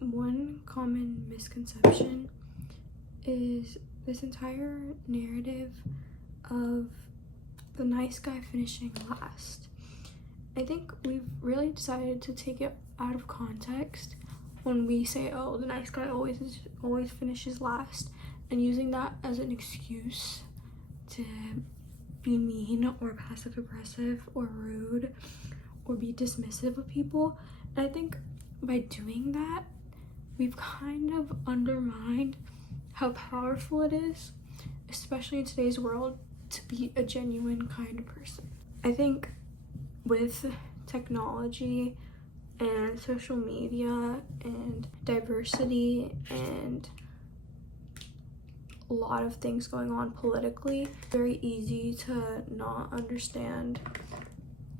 one common misconception is this entire narrative of the nice guy finishing last. I think we've really decided to take it out of context when we say, oh, the nice guy always finishes last, and using that as an excuse to be mean or passive aggressive or rude or be dismissive of people. And I think by doing that, we've kind of undermined how powerful it is, especially in today's world, to be a genuine kind of person. I think with technology and social media and diversity and a lot of things going on politically, it's very easy to not understand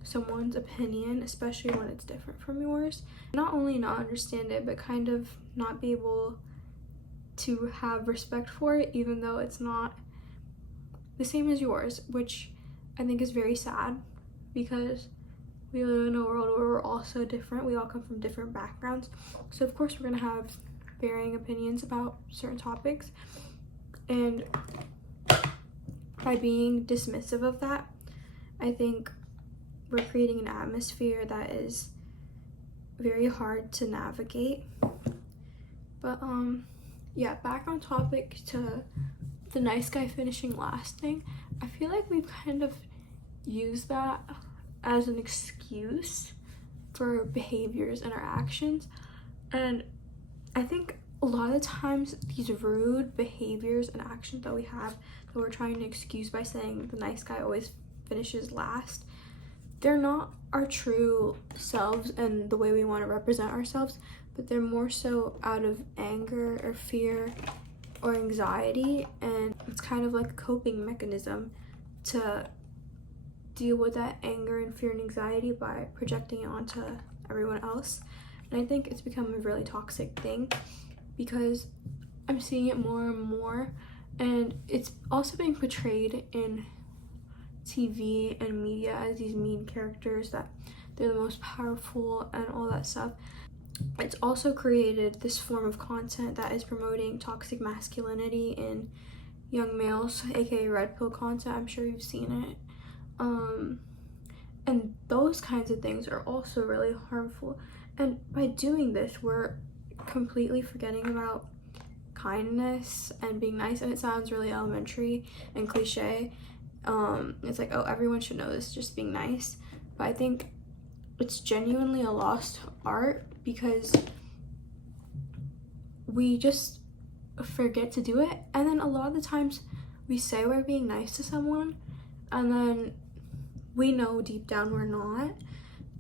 someone's opinion, especially when it's different from yours. Not only not understand it, but kind of not be able to have respect for it, even though it's not the same as yours, which I think is very sad, because we live in a world where we're all so different. We all come from different backgrounds, so of course we're gonna have varying opinions about certain topics, and by being dismissive of that, I think we're creating an atmosphere that is very hard to navigate. But yeah, back on topic to the nice guy finishing last thing. I feel like we've kind of used that as an excuse for behaviors and our actions, and I think a lot of times these rude behaviors and actions that we have that we're trying to excuse by saying the nice guy always finishes last, they're not our true selves and the way we want to represent ourselves, but they're more so out of anger or fear or anxiety, and it's kind of like a coping mechanism to deal with that anger and fear and anxiety by projecting it onto everyone else. And I think it's become a really toxic thing, because I'm seeing it more and more, and it's also being portrayed in TV and media as these mean characters, that they're the most powerful and all that stuff. It's also created this form of content that is promoting toxic masculinity in young males, aka red pill content. I'm sure you've seen it. And those kinds of things are also really harmful. And by doing this, we're completely forgetting about kindness and being nice. And it sounds really elementary and cliche. It's like, oh, everyone should know this, just being nice. But I think it's genuinely a lost art, because we just forget to do it. And then a lot of the times we say we're being nice to someone, and then we know deep down we're not,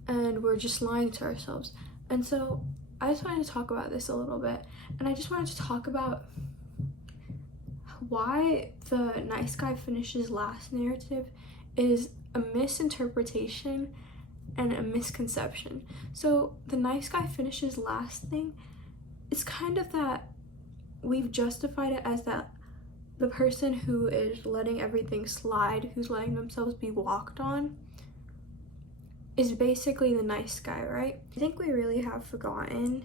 and we're just lying to ourselves. And so I just wanted to talk about this a little bit, and I just wanted to talk about why the nice guy finishes last narrative is a misinterpretation and a misconception. So the nice guy finishes last thing, it's kind of that we've justified it as that the person who is letting everything slide, who's letting themselves be walked on, is basically the nice guy, right? I think we really have forgotten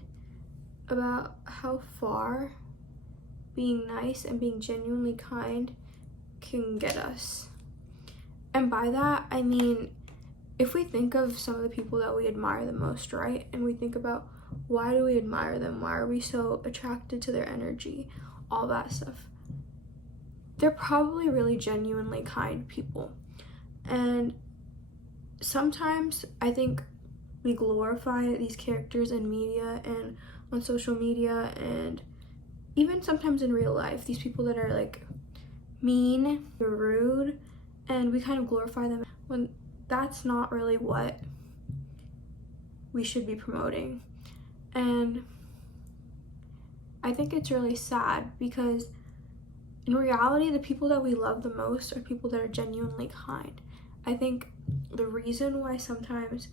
about how far being nice and being genuinely kind can get us. And by that, I mean, if we think of some of the people that we admire the most, right? And we think about, why do we admire them? Why are we so attracted to their energy? All that stuff. They're probably really genuinely kind people. And sometimes I think we glorify these characters in media and on social media, and even sometimes in real life, these people that are like mean or rude, and we kind of glorify them when that's not really what we should be promoting. And I think it's really sad, because in reality, the people that we love the most are people that are genuinely kind. I think the reason why sometimes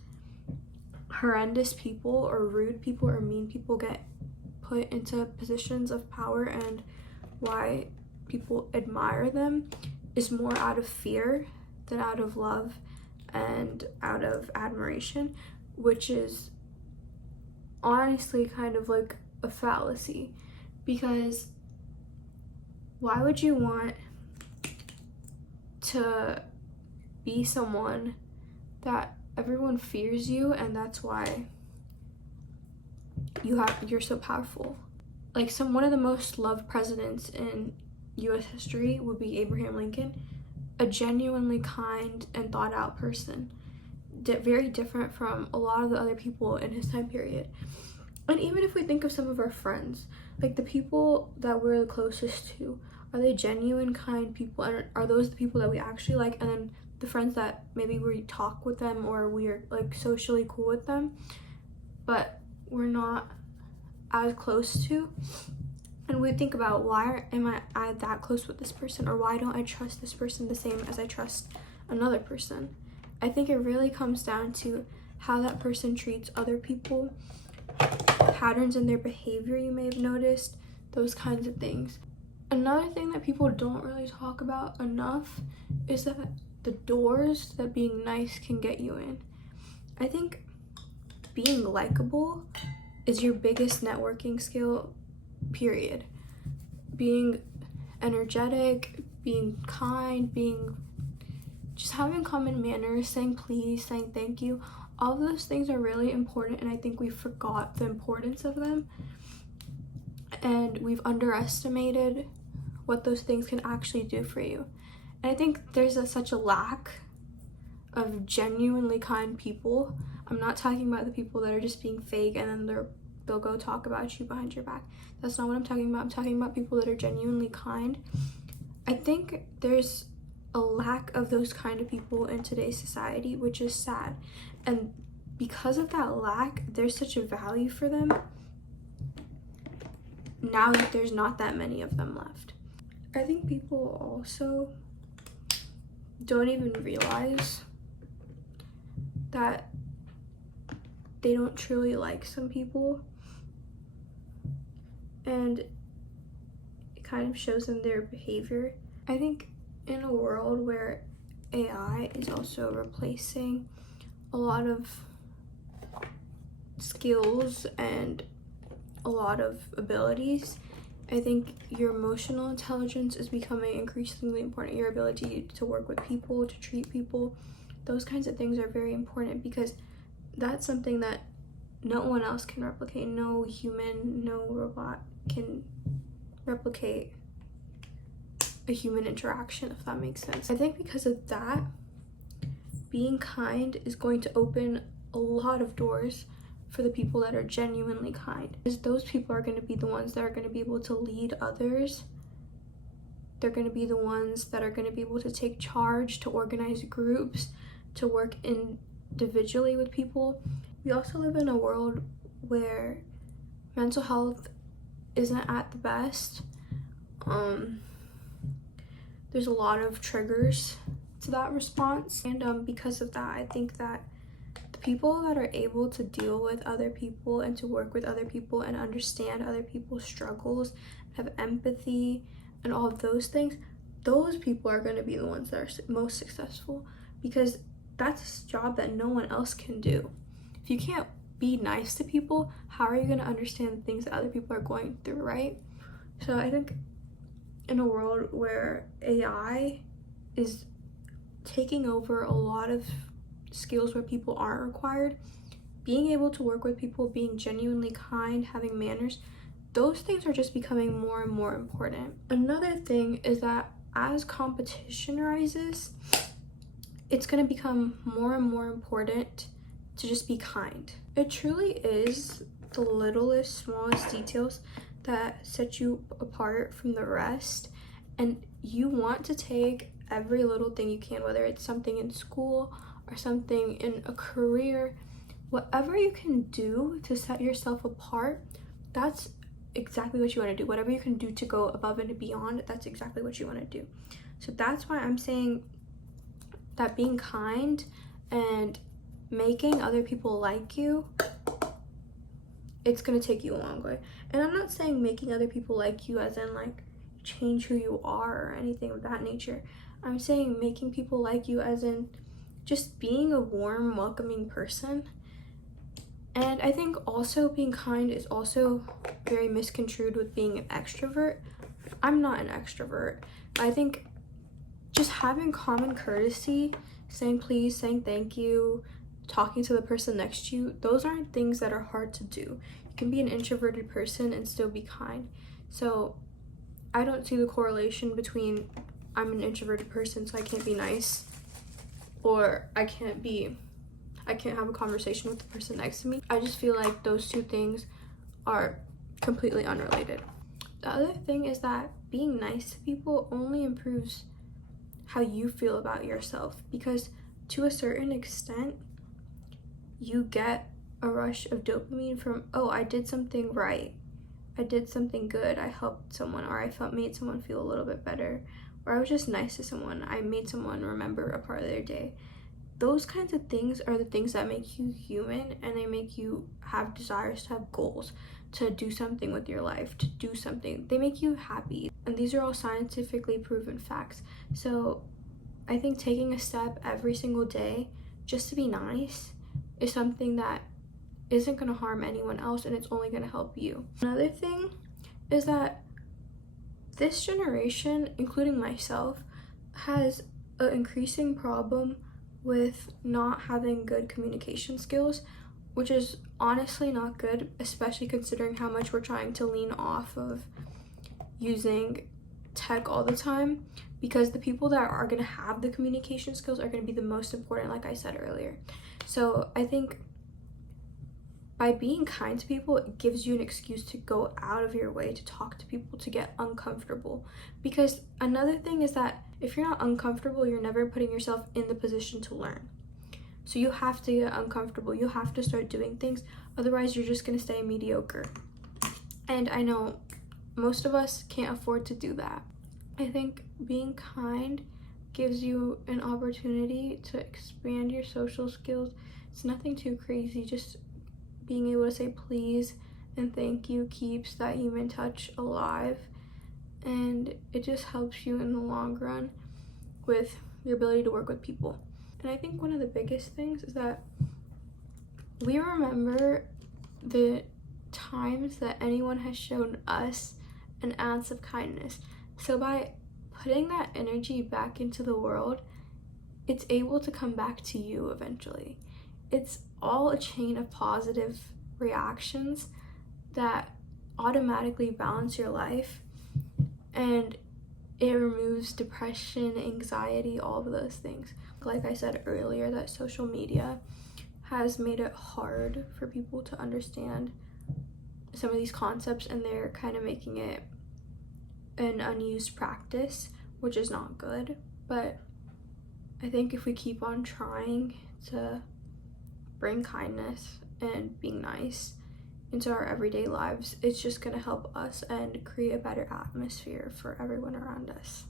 horrendous people or rude people or mean people get put into positions of power, and why people admire them, is more out of fear than out of love and out of admiration, which is honestly kind of like a fallacy, because why would you want to be someone that everyone fears you and that's why you're so powerful? Like, one of the most loved presidents in US history would be Abraham Lincoln, a genuinely kind and thought out person, very different from a lot of the other people in his time period. And even if we think of some of our friends, like the people that we're the closest to, are they genuine, kind people? And are those the people that we actually like? And then the friends that maybe we talk with them or we're like socially cool with them, but we're not as close to. And we think about, why am I that close with this person? Or why don't I trust this person the same as I trust another person? I think it really comes down to how that person treats other people, patterns in their behavior you may have noticed, those kinds of things. Another thing that people don't really talk about enough is that the doors that being nice can get you in. I think being likable is your biggest networking skill, period. Being energetic, being kind, just having common manners, saying please, saying thank you, all of those things are really important, and I think we forgot the importance of them, and we've underestimated what those things can actually do for you. And I think there's such a lack of genuinely kind people. I'm not talking about the people that are just being fake and then they'll go talk about you behind your back. That's not what I'm talking about. I'm talking about people that are genuinely kind. I think there's a lack of those kind of people in today's society, which is sad. And because of that lack, there's such a value for them now that there's not that many of them left. I think people also don't even realize that they don't truly like some people, and it kind of shows in their behavior. I think in a world where AI is also replacing a lot of skills and a lot of abilities, I think your emotional intelligence is becoming increasingly important. Your ability to work with people, to treat people, those kinds of things are very important, because that's something that no one else can replicate. No human, no robot can replicate a human interaction, if that makes sense. I think because of that, being kind is going to open a lot of doors for the people that are genuinely kind, because those people are going to be the ones that are going to be able to lead others. They're going to be the ones that are going to be able to take charge, to organize groups, to work individually with people. We also live in a world where mental health isn't at the best. There's a lot of triggers to that response, and because of that, I think that the people that are able to deal with other people and to work with other people and understand other people's struggles, have empathy and all of those things, those people are going to be the ones that are most successful, because that's a job that no one else can do. If you can't be nice to people, how are you going to understand the things that other people are going through, right? So I think in a world where AI is taking over a lot of skills where people aren't required, being able to work with people, being genuinely kind, having manners, those things are just becoming more and more important. Another thing is that as competition rises, it's going to become more and more important to just be kind. It truly is the littlest, smallest details that set you apart from the rest, and you want to take every little thing you can, whether it's something in school or something in a career, whatever you can do to set yourself apart, that's exactly what you want to do. Whatever you can do to go above and beyond, that's exactly what you want to do. So that's why I'm saying that being kind and making other people like you, it's gonna take you a long way. And I'm not saying making other people like you as in like change who you are or anything of that nature. I'm saying making people like you as in just being a warm, welcoming person. And I think also being kind is also very misconstrued with being an extrovert. I'm not an extrovert. I think just having common courtesy, saying please, saying thank you, talking to the person next to you, those aren't things that are hard to do. You can be an introverted person and still be kind. So I don't see the correlation between I'm an introverted person so I can't be nice, or I can't have a conversation with the person next to me. I just feel like those two things are completely unrelated. The other thing is that being nice to people only improves how you feel about yourself, because to a certain extent you get a rush of dopamine from, oh, I did something right, I did something good, I helped someone, or I made someone feel a little bit better, or I was just nice to someone, I made someone remember a part of their day. Those kinds of things are the things that make you human, and they make you have desires to have goals, to do something with your life, to do something. They make you happy, and these are all scientifically proven facts. So I think taking a step every single day just to be nice is something that isn't going to harm anyone else, and it's only going to help you. Another thing is that this generation, including myself, has an increasing problem with not having good communication skills, which is honestly not good, especially considering how much we're trying to lean off of using tech all the time, because the people that are going to have the communication skills are going to be the most important, like I said earlier. So I think by being kind to people, it gives you an excuse to go out of your way to talk to people, to get uncomfortable. Because another thing is that if you're not uncomfortable, you're never putting yourself in the position to learn. So you have to get uncomfortable. You have to start doing things. Otherwise, you're just going to stay mediocre. And I know most of us can't afford to do that. I think being kind gives you an opportunity to expand your social skills. It's nothing too crazy. Just being able to say please and thank you keeps that human touch alive, and it just helps you in the long run with your ability to work with people. And I think one of the biggest things is that we remember the times that anyone has shown us an ounce of kindness. So by putting that energy back into the world, it's able to come back to you eventually. It's all a chain of positive reactions that automatically balance your life, and it removes depression, anxiety, all of those things. Like I said earlier, that social media has made it hard for people to understand some of these concepts, and they're kind of making it an unused practice, which is not good. But I think if we keep on trying to bring kindness and being nice into our everyday lives, it's just going to help us and create a better atmosphere for everyone around us.